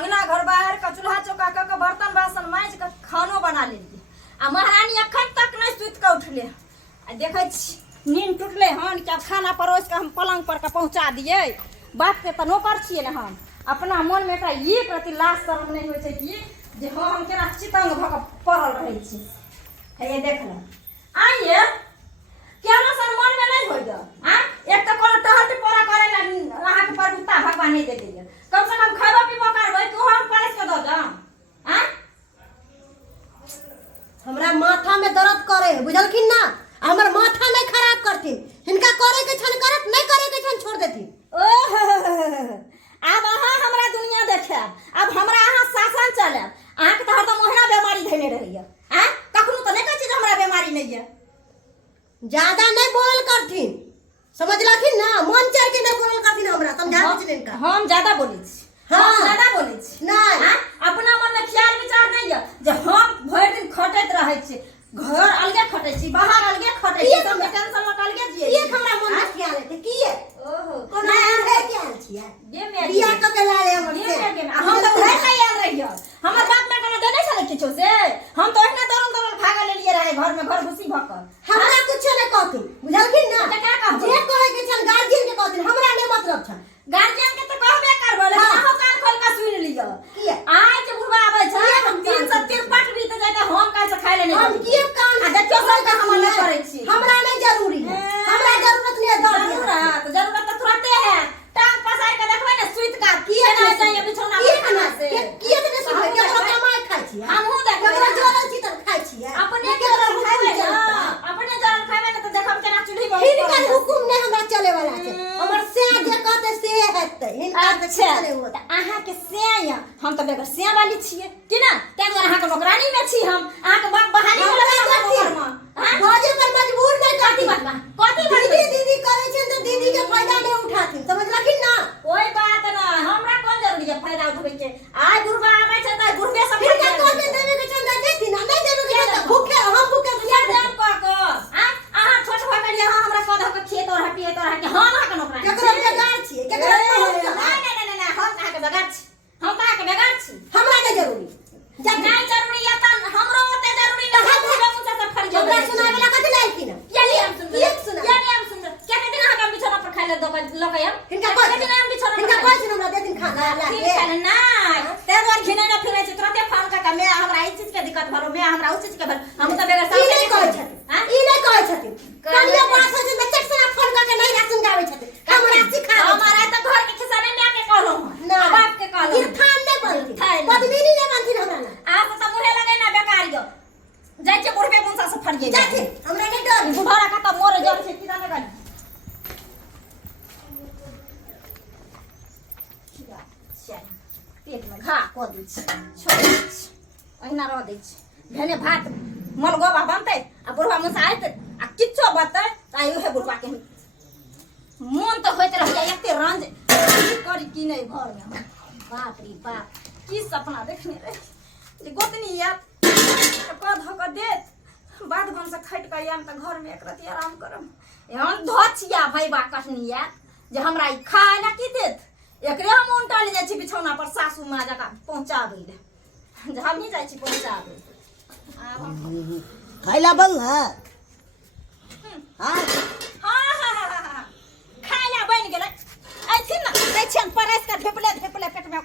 अंगना घर बाहर का चूल्हा चौका के बर्तन बासन मांज के खानो बना लेलिए। आ महारानी अखन तक नहीं सुत के उठले। आ देखे नींद टूटले हन कि खाना परोस के हम पलंग पर के पहुंचा दिए। बाप के तो नौकर छिए ना हम। अपना मन में एकरा एक रति लाज शरम नहीं होय छै कि जे हम केना चितंग भ के पड़ल रहै छी। हे देख ल आइए केना सन मन में नहीं होय ग। आ एक तो कोनो टहल पोरा करे ला अहाँ के प्रभुता भगवान नहीं देते। कम से कम खाबो पीबो करबै तो हम परस के दो जा। हां हमरा माथा में दर्द करे बुझलखिन ना। हमर माथा नहीं खराब करथिन। हिनका करे के छन करत नहीं करे के छन छोड़ देथिन। ओह अब अहाँ हमरा दुनिया देखे अब हमरा अहाँ शासन चले। अहाँ के तो हरदम ओहना बीमारी धैले रहैया। हां कखनो तो नहीं कहै छी हमरा बीमारी नहीं है। ज्यादा नहीं बोल करथिन समझलखिन ना। मन चढ़ के नहीं बोल करथिन हमरा समझा दीजिए इनका। हम ज्यादा बोलै छी। हां ज्यादा बोलै छी नहीं। हां अपना मन में ख्याल विचार नहीं है जे हम भर दिन खटैत रहै छी। घर अलगे खटै छी बाहर अलगे खटै छी। हम टेंशन में अलगे जियै। ये हमरा मन में ख्याल है कि ये ओहो कोनो है क्या छियै ये मे बियाह क के लाले हमर से हम तो घर नहीं आल रही है। हमर बाप में कोनो देने छले किछो से। हम तो इतना दरल भागा लेलिए रहे घर में घर घुसी भक। हमरा कुछ नहीं कहथिन बुझलखिन ना। तो क्या कहब जे कहे के छन गार्जियन के कहथिन हमरा नहीं मतलब छन। गार्जियन के तो कहबे करबो लेकिन अहो कान खोल के सुन लियो। किया आज बुढ़वा आबै छै हम 353 बीत जाय त हम काल से खाइ ले नहीं। हम किए कान आ देखियो सब का हम नहीं करे छी। हमरा नहीं जरूरी है। हमरा जरूरत नहीं है दर्द। जरूरत तो तुरंते है। टांग पसार के देखबै ना सुइत का किए नहीं चाहिए बिछौना पर खाना से। किए नहीं सुइत के हमरा कमाई खाइ छी। हमहु देखबै हमरा जरूरत छी त खाइ छी। अपने जरूरत खाइबे ना अपने जरूरत खाइबे ना तो देखब केना चूल्ही बहुत। हिनका हुकुम नहीं हमरा चले वाला छै। हमर से जे कहते से हेतै। हिनका त चले हो त अहाँ के से हम त बेगर से वाली छिए कि ना। तै दुआरे अहाँ के नौकरानी में छी हम। अहाँ के बाप बहाली वाला नौकर में बाजे पर मजबूर नहीं कथी करती। बात कथी दीदी दीदी करे छै त दीदी के फायदा नहीं उठाती समझलखिन ना। कोई बात ना हमरा कोन जरूरी है फायदा उठबै के। आइ गुरबा आबै छै त गुरबे सब हिनका कहबे देबे के छन देथिन ना नहीं देबे के छन भूखे हम भूखे किया देम क अहाँ छोट भाई करिया हमरा कह दो के खेत और हटी हम अहाँ के नौकरानी केकरो बेगार छी केकरो नहीं हम कहाँ के बेगार छी। हम कहाँ के बेगार छी। हमरा नहीं जरूरी जब नहीं जरूरी है त हमरो ओते जरूरी न है। मुझे से फर्ज हमरा सुनावे ला कथि लाई की ना। ये लिए हम सुन ये सुना ये लिए हम सुन क्या कहते हैं हम बिछौना पर खाइ ले दो लकय हम हिनका कहते हैं हम बिछौना हिनका पर कहै छै हमरा देथिन खाना ला ठीक के। है ना ते बार घिने न फिरे छै तुरंते फोन का मैं हमरा ई चीज के दिक्कत भरो मैं हमरा उस चीज के भर हम तो बेगर ई नहीं कहै छथिन। हां ई नहीं कहै छथिन। कनिया बात होइ छै त चट से फोन करके नहीं राशन गाबै छथिन। हमरा सिखा हमारा तो घर के खिसाने में आके कहलो ना बाप के कहलो ई थान नहीं बनती थान पद्मिनी नहीं बनती हमरा ना। आप तो मुहे लगे ना बेकारियो जाय छै बुढ़बे मुंसा से फरिए जाथे हमरा नहीं डर। बुढ़ारा का तो मोर जर छै किदा लगा पेट में घा क दै छै छोड़ दै छै अहिना रह दै छै। भेने भात मलगोबा बनतै आ बुढ़वा मुंसा आइतै आ किछो बतै त आइ उहे बुढ़वा के मन तो होइत रहैया एते रंज करी की नहीं घर में। बाप रे बाप की सपना देखने रही जे गोतनी या कह धक देत बाद बन से खट के आम त घर में एक रति आराम करम। एहन धछिया भैबा कटनी या जे हमरा ई खाए ना की देत एकरे हम उल्टा ले जाय छी बिछौना पर सासू माँ जका पहुंचाबै ले जे हम ही जाय छी पहुंचाबै। खाइला बन है हां हां खाइला बन गेलै ऐथिन ना दै छियन परस के ढेपले ढेपले पेट में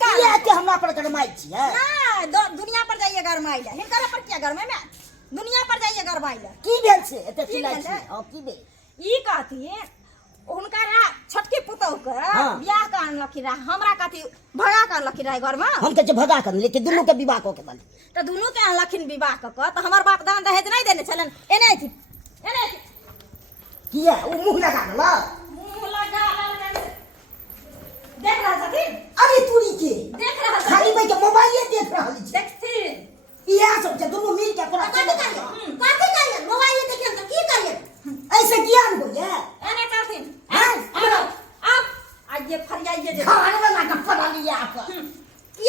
किया के हमरा पर गरमाई छियै। ना दुनिया पर जाइए गरमाई ले हिनकर पर क्या गरमे में दुनिया पर जाइए गरमाई ले की भेल से एते की चिल्लाई भेल छी। है? हां की भेल ई कहती हुनका छोटकी पुतहु के बियाह के अनलखी रहा हमरा कथी भगा के अनलखी रहा घर में। हम के भगा कर लेके दुनू के विवाह क के बन तो दुनू के अनलखिन विवाह क त हमर बाप दान दहेज नहीं देने छलन एने थी किया उ मुंह लगा देला मुंह लगा देख रहा छथिन। अरे तूरी के देख रहा छथिन खाली भाई के मोबाइल देख रहल छी। देखथिन इहा सब जे दुनू मिल के पूरा कथि करिए मोबाइल देखे त की करिए ऐसे ज्ञान हो ये एने चलथिन हां अब आज ये फरियाइए जे खाने में ना पड़ा लिया आप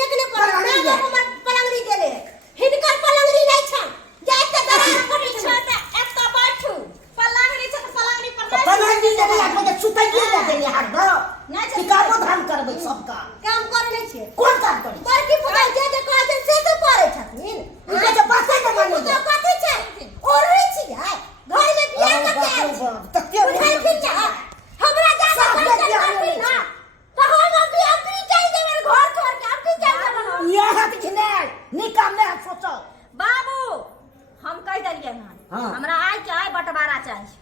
एक ने पलंगड़ी देले हिनकर पलंगड़ी नहीं छ जाते दरा फटी छ त एत बैठू पलंगड़ी छ त पलंगड़ी पर पलंगड़ी देले आप के सुतइए दे देले हर दो नहीं की कामो धाम करबै सबका काम करे नहीं छे कोन काम हाँ। हमरा आय के आय बंटवारा चाहिए।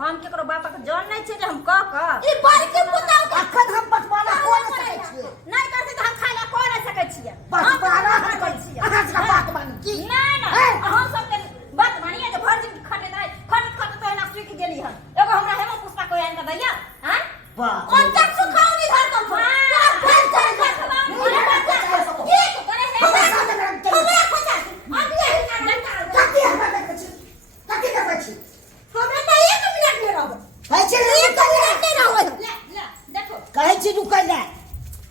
हम केकरो बाप के जान नहीं छे जे हम कह ई बारी के पुताव के अखन हम बंटवारा को न सकै छियै। नहीं करते तो हम खाय ला को नहीं सकै छियै। बंटवारा हम हम सकै छियै। अहाँ से बात बानी की नहीं नहीं हम सब के बात मानिए जे भर दिन खटे दाई खट खट तो ना सुख गेली हम। एगो हमरा हेमो पुस्तक कोई आन के दैया हैं वाह कौन तक सुखावनी घर तुम भेल करे घर हमरा खोजा अब यही कति हमरा देखै छी कति देखै छी हमरा त 1 मिनट में रहब। है छी 1 मिनट नहीं रहबै ले ले देखो कहै छी रुकै नै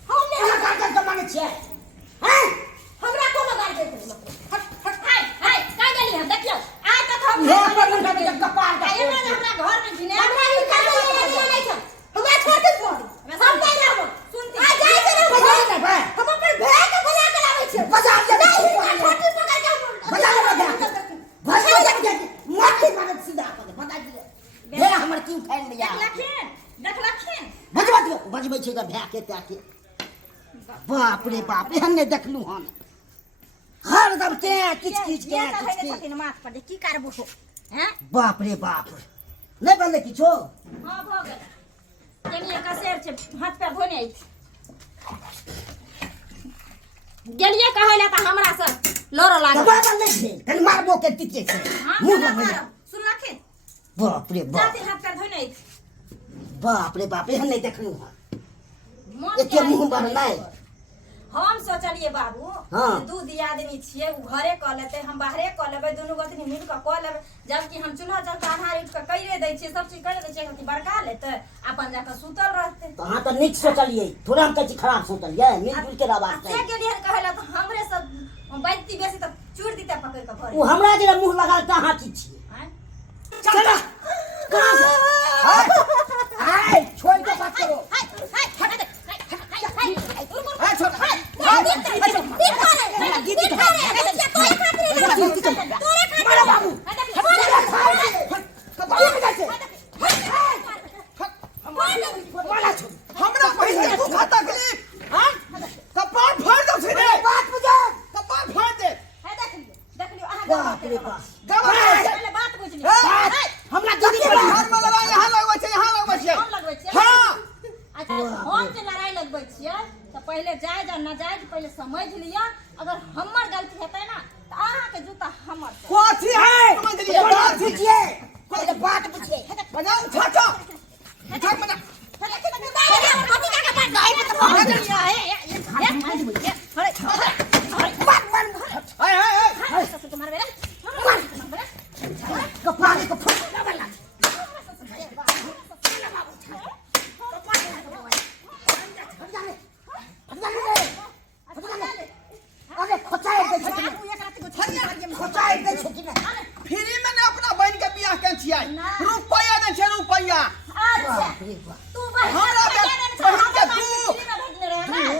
हम ने गार्डन के मांगे छियै हैं हमरा कोनो गाल दे हट हट हाय हाय का गेली हम देखियो आय तक हम हे अपन का कपार का आय हमरा घर में जिने हमरा ई का नहीं छै हमरा छोड़ दे हम नहीं रहब सुनती आ जाय के ना बजा ना भाई हम अपन भेड़ के बजा के लाबै छी बजा के छोटी पकड़ के बजा के बजा के माटी मारत सीधा कर बता दिए भेड़ हमर की उठाइ लिया देख लखिन बजबा दियो बजबै छै त भै के ताके बाप रे बाप एहन नहीं देखलू हम हरदम ते किछ किछ के किछ छथिन माथ पर की करबो हैं बाप रे बाप नहीं बनले किछो हां भ गेल कनिया का शेर छै हाथ पे धोने आई गेलिए कहले त हमरा से लोरो लागल दबा बनले छै कनी मारबो के टिके छै मुंह लग सुन लखिन बाप रे बाप जाते हाथ पे धोने आई बाप रे बाप एहन नहीं देखलू हम मन एके मुंह पर नहीं हम सोचलिए बाबू हाँ। दू दियादनी छिए उ घरे क लेते हम बाहरे क लेबै दुनू गोतनी मिल क लेबै जबकि हम चूल्हा जल का आधार इट क कइरे दै छिए सब चीज करे दै छिए कि बड़का लेते अपन जाके सुतल रहते तो हां तो नीक सोचलिए थोड़ा हम कछि खराब सोचलिए मिलजुल के रहबाक से चाही गेलिए कहला तो हमरे सब बैठती बेसी त चूड़ दीते पकड़ के घरे उ हमरा जे मुंह लगाल त हां की छिए हैं चल हाय छोड़ के बात करो हाय हाय हट दे हाय हाय छोड़ मारो बाबू हमरा पहिले तू खाता गली हां कपार फाड़ दो से बात बुझे कपार फाड़ दे देख लियो अहाँ बाप रे बाप पहले बात बुझ लियो हमरा दीदी के घर में लड़ाई यहां लगबै छै हम लगबै छियै हां अच्छा हम जे लड़ाई लगबै छियै तो पहले जायज और नाजायज पहले समझ लिया अगर हमर गलती हेतै ना तो अहाँ के जूता हमर से। कोथी है समझ लिए बात बुझिए पहले बात बुझिए बजाओ छाछो छाछ बजा हाय हाय हाय कपाल को फुट वाला अरे खोचाए दे खोचाए दे छकी ना फ्री में ने अपना बहन के बियाह के छियै रुपया दे छै रुपया बाप रे बाप हमरा के बहन के तू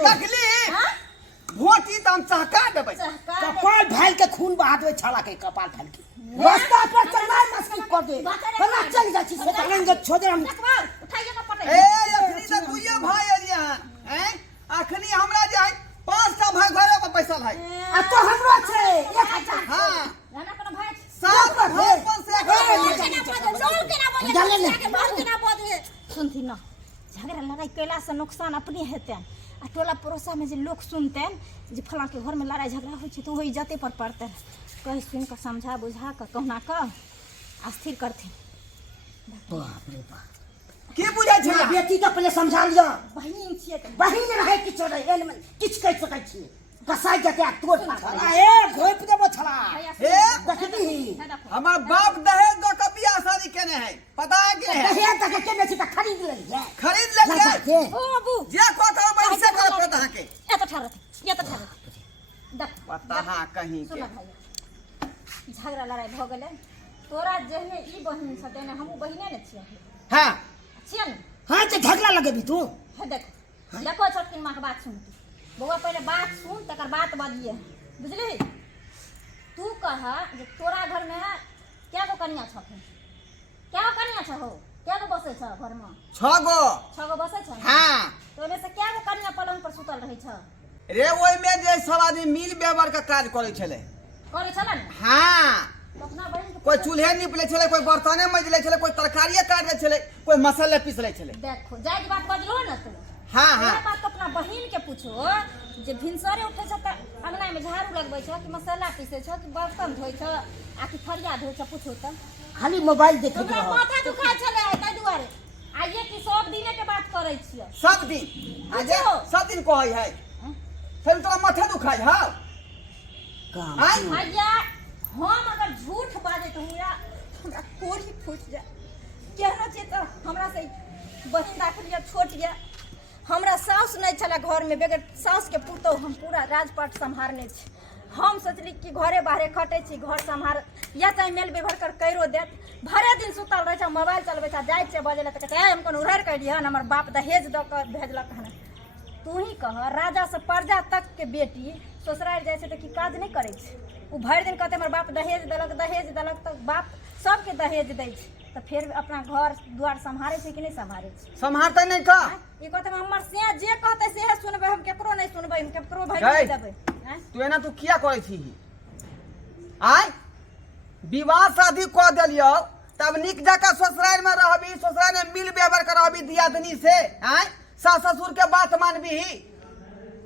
तकली भोटी तम चहका देबै कपाल भाई के खून बहादवे छाला के कपाल भाई के रास्ता पर चलना मस्ती कर दे बना चल जा छी से तरंग छोड़ हम ए अखनी त दुइये भाई एलिया हैं अखनी हमरा जे है 5 भाई घरे पर पैसा भाई आ तो हमरो छै 1000 हां राना कोनो भाई सात भाई पर से सुनती ना झगड़ा लड़ाई कैला से नुकसान अपने हेतै आ टोला पड़ोसा में जे लोग सुनते जे फलां के घर में लड़ाई झगड़ा होइ छै तो वही इज्जते पर पड़ते कहि सुन के समझा बुझा के कहना क अस्थिर करथिन। बाप रे बाप की बुझै छै बेटी के पहले समझा लियो बहिन छियै त बहिन रहे किछ रहे एल में किछ कह सकै छी कसाई जते तोड़ ए घोप देबो छला ए देखबी हमर बाप दहेज द के बियाह शादी केने है पता है कि है दहेज तक केने छी त खरीद ले खरीद लेलिए ओ बाबू जे कोठा में से कर पता है के ये तो ठहर देख पता है कहीं सुन के भाई झगड़ा लड़ाई भ गेलै तोरा जेहने ई बहिन छ तेने हमहू बहिने ने छियै हां छियै ने हां तो झगड़ा लगेबी तू है देख देखो छोटकी माँ के बात सुनती बउआ पहले बात सुन तकर बात बजिए बुझली तू कहा जे तोरा घर में क्या गो कनिया छथिन क्या गो कनिया छ हो क्या गो बसे छ घर में 6 गो 6 गो बसे छ हां तो ओमे से क्या गो कनिया पलंग पर सुतल रही छ रे ओइ में जे सब आदमी मिल व्यवहार का काज करे छले करे छला ने हां अपना बहन के कोई चूल्हे नीप ले छले, कोई बर्तने मज ले छले, कोई तरकारिये काट ले छले, कोई मसाले पीस ले छले। देखो जायज बात बजलो ना तू। हाँ हाँ वह बात अपना बहिन के पूछो जे भिनसरे उठे छ त अंगना में झाड़ू लगबै छ कि मसाला पीसे छ कि बर्तन धोइ छ आ कि थरिया धोइ छ पूछो त। खाली मोबाइल देखत हमरा रहो। माथा दुखाय छले ताहि दुआरे आइए कि सब दिने के बात करै छियै। सब दिन आज बुझियो। सब दिन कहै है फिर तोरा माथा दुखाय है काम आय भैया हम अगर झूठ बाजे तो हमरा कोरी फूट जाए। केहनो छै त हमरा से बहिन दाखलिया छोट या हमरा साउस नहीं छला घर में, बगैर साउस के पुतौ हम पूरा राजपाट संभारने छी। हम सोचली कि घरे बाहरे खटे छी, घर संभार या चाहे मेल बेभर कर कैरो देत। भरे दिन सुतल रहे छ, मोबाइल चलबै छ, जाय छै बजे ले त कहै हम कोन उधार कर दिया हमर बाप दहेज द के भेजलक हन। तू ही कह राजा से प्रजा तक के बेटी ससुराल जाय छै त की काज नहीं करे छै। उ भर दिन कहते हमर बाप दहेज देलक त बाप सबके दहेज दै छै त फिर अपना घर द्वार संभारे छै कि नहीं संभारे छै। संभारते नहीं का ई कहते हमर से जे कहते से सुनबै, हम केकरो नहीं सुनबै, हम केकरो भाई गई। नहीं देबै। तू एना तू किया करे छी आय विवाह शादी क देलियो तब निक जका ससुराल में रहबी, ससुराल में मिल व्यवहार कर रहबी दियादनी से। आय सास ससुर के बात मानबी,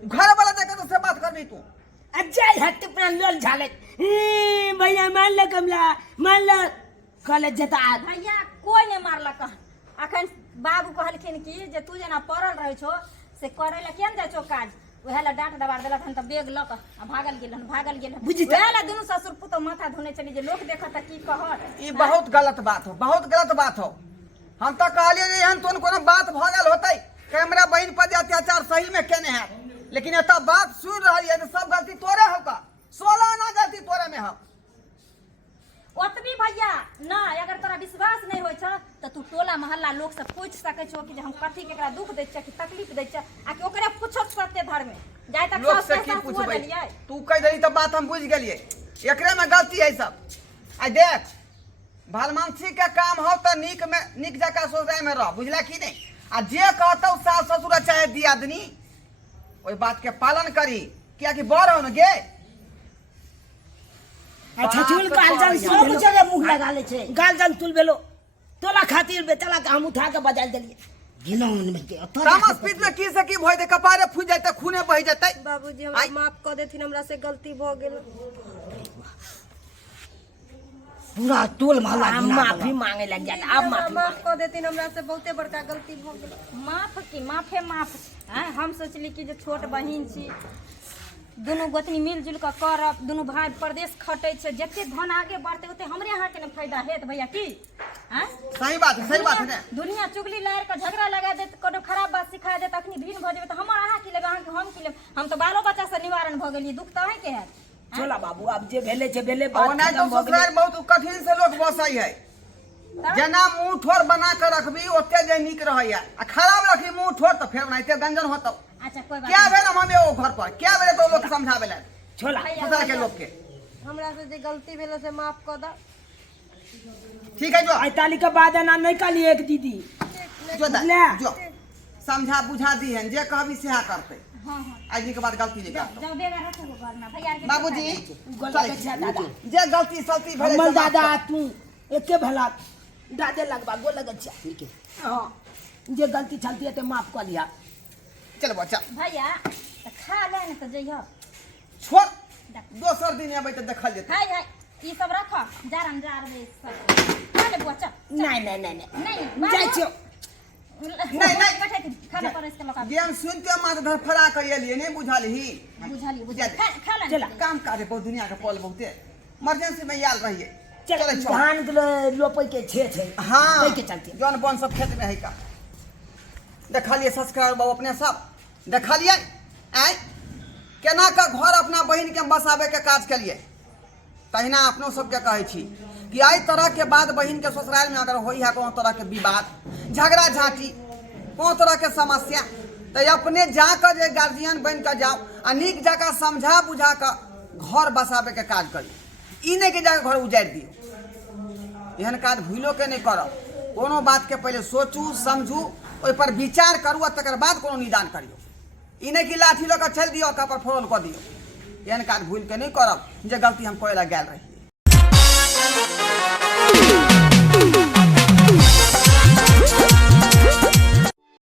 घर वाला जगह से बात करबी तू। अच्छा हट अपना लोल झाले। भैया मान ले कमला मान ले कॉलेज जता। भैया कोई नहीं मारलक हन। अखन बाबू कहलखिन कि जे तू जेना पड़ल रहै छो से करे ला केन जाय छो काज, वहे ला डांट दबाड़ देलक हन त बेग ल के आ भागल गेल हन। बुझी त? वहे ला दुनू ससुर पुतौ माथा धोने चली जे लोग देखत त की कहत। ई बहुत गलत बात हो, बहुत गलत बात हो। हम तो कहलिए जे एहन तोन कोनो बात भ गेल होतै कैमरा बहन पर जे अत्याचार सही में केने है, लेकिन एता बात सुन रही है तो सब गलती तोरे हो का, 16 ना गलती तोरे में हो। ओतबी भैया ना अगर तोरा विश्वास नहीं होय छ त तू टोला मोहल्ला लोग से पूछ सकै छो कि जे हम कथी केकरा दुख दै छ कि तकलीफ दै छ आ कि ओकरे पूछो सत्य धर में जाय तक लोग सास से के की साथ हुआ पूछबै, देलियै। तू कह देली तो बात हम बुझ गेलिए, एकरे में गलती है सब। आ देख भलमानसी के काम हो तो निक जका सोचाय में रह, बुझला कि नहीं। आ जे कहतौ सास ससुर चाहे दियादनी ओई बात के पालन करी, क्या कि बड़ हो न गे। अच्छा चुल गालजन सब जगह मुंह लगा ले छे। गालजन तुल बेलो तोला खातिर बेचला के हम उठा के बजाल देलिए। गिनौन में के तामस पीत में की से की भय दे, कपारे फूट जाते, खूने बह जाते। बाबूजी हमरा माफ कर देथिन, हमरा से गलती भ गेल। पूरा टोल मोहल्ला माफी मांगे लग जाता। अब माफी माफ कर देथिन, हमरा से बहुते बड़का गलती भ गेल। माफ की माफे माफ हैं। हम सोचली कि जे छोट बहिन छी, दुनू गोतनी मिलजुल के करब, दुनू भाई प्रदेश खटै छै, जते धन आगे बढ़ते ओते हमरे यहाँ के ने फायदा हेत भैया की हैं। सही बात है, सही बात है ना। दुनिया चुगली लायर के झगड़ा लगा देत, कोनो खराब बात सिखा देत, अखनी भीन भ जेबे त हमर अहाँ की लेबे, अहाँ के हम की लेब। हम तो बालो बच्चा से निवारण भ गेलिए, दुख त अहीं के हैत। चला बाबू अब जे भेले छे भेले और बात नहीं तो खत्म भ ससुराल गेले। बहुत कठिन से लोग बसई है। जना मुंह ठोर बना के रखबी ओते जे निक रहैया, आ खराब रखी मुंह ठोर तो फिर बनाइते गंजन होतो। अच्छा कोई बात क्या नहीं। भेल हमें ओ घर पर क्या भेल तो लोग समझावेला छोला ससुराल के लोग के। हमरा से जे गलती भेल से माफ कर द। ठीक है जो 48 के बाद ना नहीं काली एक दीदी जो दा, ले। जो समझा बुझा दी है, जे कहबी सेहा करते। हां हां आज के बाद गलती नहीं करतो। जाओ बेगा रखो घर में भैया के। बाबूजी गलत अच्छा दादा जे गलती सलती भेले हमल से माफ दादा कर। तू एके भला दादे लगबा गो लगत छा। ठीक है हां जे गलती चलती है ते माफ कर लिया। चल बच्चा भैया त खा ले न त जइहो। छोड़, दोसर दिन अबै त देखल जेतै। हाय हाय ई सब रखो, जारम जार दे सब चल बच्चा। नहीं नहीं नहीं नहीं जाय छो नहीं, नहीं। बैठे थी खाना परस के लगा ज्ञान सुनते माथ धर फरा के एलिए नहीं बुझाली। बुझाली खा ले। चला काम काजे बहुत दुनिया के पल बहुते इमरजेंसी में याल रहिए। चल चले छोड़। धान के रोपे के छे हाँ कई के चलते जौन बन सब खेत में है का देखलिए सब्सक्राइबर बाबू अपने सब देखलिए आय केना का घर अपना बहन के बसाबे के काज के लिए। तहिना अपनो सबके कहै छी कि आई तरह के बाद बहन के ससुराल में अगर होई है कोनो तरह के विवाद झगड़ा झांटी कोनो तरह के समस्या तो अपने जाकर जे गार्जियन बन के जाओ आ नीक जगह समझा बुझा के घर बसाबे के काज करी। ई नहीं कि जाकर घर उजाड़ दियो, एहन काज भूलो के नहीं करब। कोनो बात के पहले सोचू समझू ओहि पर विचार करू आ तकर बाद कोनो निदान करियो। ई नहीं कि लाठी लऽ के चल दियो कपर फोड़ल कऽ दियो। एहन काज भूल के नहीं करब जे गलती हम कोई लग गेल रही।